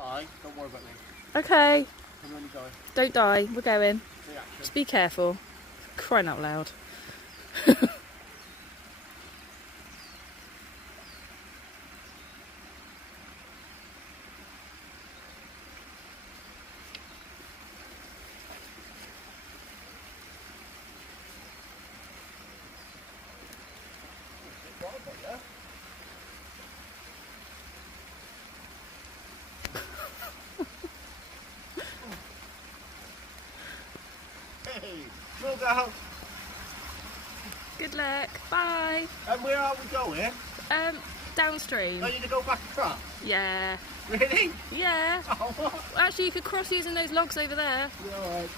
Don't worry about me. Okay. I'm only going. Don't die. We're going. Just be careful. Crying out loud. Hey, we'll go. Good luck. Bye. And where are we going? Downstream. I need to go back to truck. Yeah. Really? Yeah. Oh, what? Actually, you could cross using those logs over there. Alright.